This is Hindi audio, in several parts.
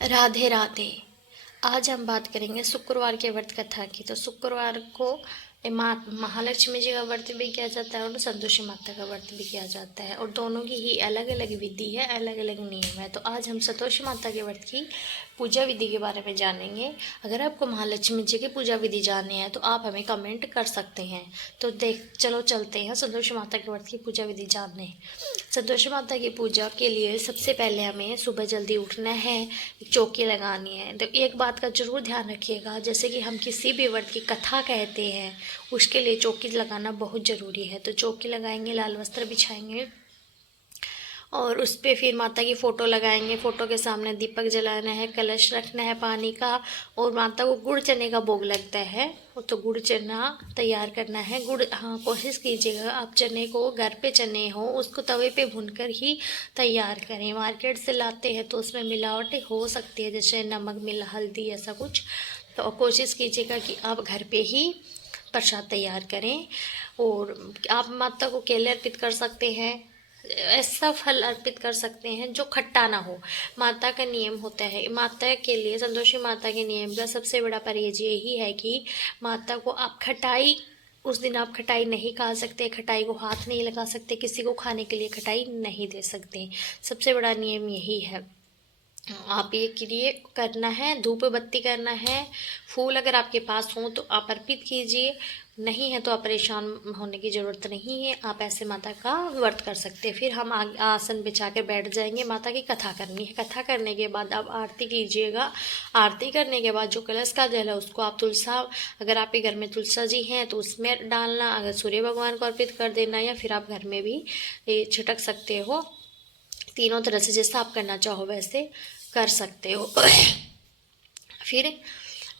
राधे राधे। आज हम बात करेंगे शुक्रवार के व्रत कथा की। तो शुक्रवार को माँ महालक्ष्मी जी का व्रत भी किया जाता है और संतोषी माता का व्रत भी किया जाता है, और दोनों की ही अलग अलग विधि है, अलग अलग नियम है। तो आज हम संतोषी माता के व्रत की पूजा विधि के बारे में जानेंगे। अगर आपको महालक्ष्मी जी की पूजा विधि जाननी है तो आप हमें कमेंट कर सकते हैं। तो चलो चलते हैं संतोषी माता के व्रत की पूजा विधि जानने। संतोषी माता की पूजा के लिए सबसे पहले हमें सुबह जल्दी उठना है, चौकी लगानी है। तो एक बात का जरूर ध्यान रखिएगा, जैसे कि हम किसी भी व्रत की कथा कहते हैं उसके लिए चौकी लगाना बहुत ज़रूरी है। तो चौकी लगाएंगे, लाल वस्त्र बिछाएंगे और उस पर फिर माता की फ़ोटो लगाएंगे। फ़ोटो के सामने दीपक जलाना है, कलश रखना है पानी का, और माता को गुड़ चने का भोग लगता है। तो गुड़ चना तैयार करना है। गुड़, हाँ, कोशिश कीजिएगा आप चने को, घर पे चने हो उसको तवे पे भूनकर ही तैयार करें। मार्केट से लाते हैं तो उसमें मिलावट हो सकती है, जैसे नमक मिला, हल्दी, ऐसा कुछ। तो कोशिश कीजिएगा कि आप घर पे ही प्रसाद तैयार करें। और आप माता को केले अर्पित कर सकते हैं, ऐसा फल अर्पित कर सकते हैं जो खट्टा ना हो। माता का नियम होता है, माता के लिए, संतोषी माता के नियम का सबसे बड़ा परहेज यही है कि माता को आप खटाई, उस दिन आप खटाई नहीं खा सकते, खटाई को हाथ नहीं लगा सकते, किसी को खाने के लिए खटाई नहीं दे सकते। सबसे बड़ा नियम यही है। आप ये के लिए करना है, धूप बत्ती करना है। फूल अगर आपके पास हो तो आप अर्पित कीजिए, नहीं है तो आप परेशान होने की ज़रूरत नहीं है, आप ऐसे माता का व्रत कर सकते हैं। फिर हम आसन बिछा के बैठ जाएंगे, माता की कथा करनी है। कथा करने के बाद आप आरती कीजिएगा। आरती करने के बाद जो कलश का जल है उसको आप तुलसा, अगर आपके घर में तुलसा जी हैं तो उसमें डालना, अगर सूर्य भगवान को अर्पित कर देना, या फिर आप घर में भी छिटक सकते हो। तीनों तरह से जैसा आप करना चाहो वैसे कर सकते हो। फिर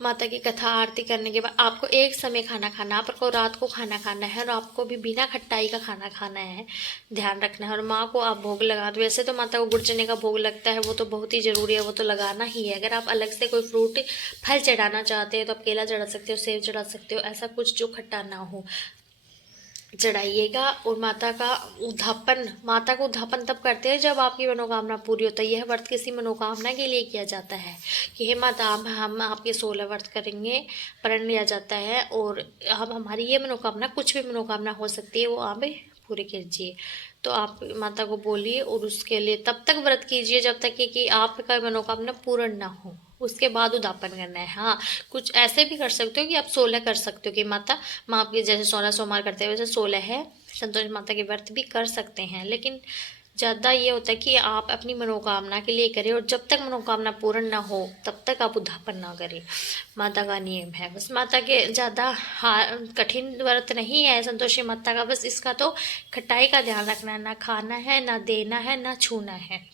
माता की कथा आरती करने के बाद आपको एक समय खाना खाना, आपको रात को खाना खाना है, और आपको भी बिना खट्टाई का खाना खाना है, ध्यान रखना है। और माँ को आप भोग लगा दो। वैसे तो माता को गुड़ चने का भोग लगता है, वो तो बहुत ही ज़रूरी है, वो तो लगाना ही है। अगर आप अलग से कोई फ्रूट फल चढ़ाना चाहते हैं तो आप केला चढ़ा सकते हो, सेब चढ़ा सकते हो, ऐसा कुछ जो खट्टा ना हो चढ़ाइएगा। और माता का उद्धापन, माता को उद्धापन तब करते हैं जब आपकी मनोकामना पूरी होती है। यह व्रत किसी मनोकामना के लिए किया जाता है कि हे माता, हम आपके 16 व्रत करेंगे, प्रण लिया जाता है, और अब हमारी ये मनोकामना, कुछ भी मनोकामना हो सकती है, वो आप पूरी कीजिए। तो आप माता को बोलिए और उसके लिए तब तक व्रत कीजिए जब तक कि आपका मनोकामना पूर्ण ना हो, उसके बाद उद्यापन करना है। हाँ, कुछ ऐसे भी कर सकते हो कि आप 16 कर सकते हो कि माता, माँ आपके जैसे 16 सोमवार करते हैं वैसे 16 है, संतोषी माता के व्रत भी कर सकते हैं। लेकिन ज़्यादा ये होता है कि आप अपनी मनोकामना के लिए करें, और जब तक मनोकामना पूर्ण ना हो तब तक आप उद्यापन ना करें। माता का नियम है। बस माता के ज़्यादा कठिन व्रत नहीं है संतोषी माता का, बस इसका तो खटाई का ध्यान रखना है, ना खाना है, ना देना है, ना छूना है।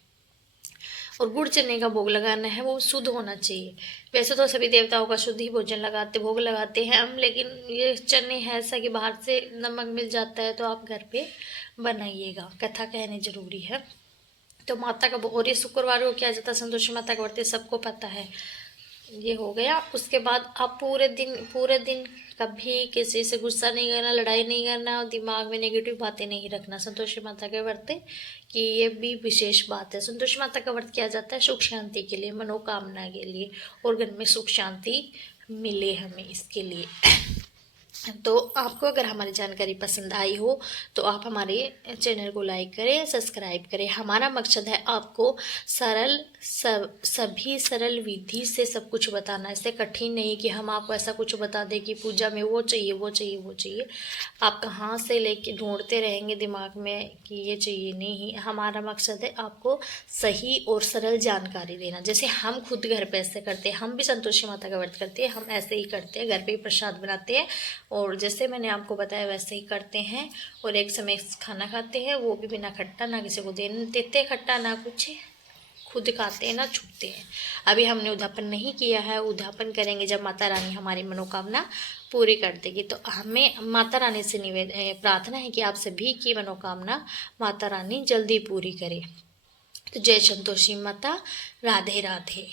और गुड़ चने का भोग लगाना है, वो शुद्ध होना चाहिए। वैसे तो सभी देवताओं का शुद्ध ही भोजन लगाते, भोग लगाते हैं हम, लेकिन ये चने है ऐसा कि बाहर से नमक मिल जाता है, तो आप घर पे बनाइएगा। कथा कहने जरूरी है। तो माता का और ये शुक्रवार को किया जाता है, संतोषी माता का व्रत सबको पता है। ये हो गया। उसके बाद आप पूरे दिन कभी किसी से गुस्सा नहीं करना, लड़ाई नहीं करना, और दिमाग में नेगेटिव बातें नहीं रखना। संतोषी माता के व्रत की ये भी विशेष बात है। संतोषी माता का व्रत किया जाता है सुख शांति के लिए, मनोकामना के लिए, और घर में सुख शांति मिले हमें, इसके लिए। तो आपको अगर हमारी जानकारी पसंद आई हो तो आप हमारे चैनल को लाइक करें, सब्सक्राइब करें। हमारा मकसद है आपको सभी सरल विधि से सब कुछ बताना, इससे कठिन नहीं कि हम आपको ऐसा कुछ बता दें कि पूजा में वो चाहिए, वो चाहिए, वो चाहिए। आप कहाँ से लेके ढूंढते रहेंगे दिमाग में कि ये चाहिए, नहीं। हमारा मकसद है आपको सही और सरल जानकारी देना। जैसे हम खुद घर पे ऐसे करते हैं, हम भी संतोषी माता का व्रत करते हैं, हम ऐसे ही करते हैं, घर पे ही प्रसाद बनाते हैं, और जैसे मैंने आपको बताया वैसे ही करते हैं। और एक समय खाना खाते हैं, वो भी बिना खट्टा, ना किसी को देते खट्टा, ना कुछ, खुद खाते हैं, ना छूते हैं। अभी हमने उद्यापन नहीं किया है, उद्यापन करेंगे जब माता रानी हमारी मनोकामना पूरी कर देगी। तो हमें माता रानी से प्रार्थना है कि आप सभी की मनोकामना माता रानी जल्दी पूरी करे। तो जय संतोषी माता, राधे राधे।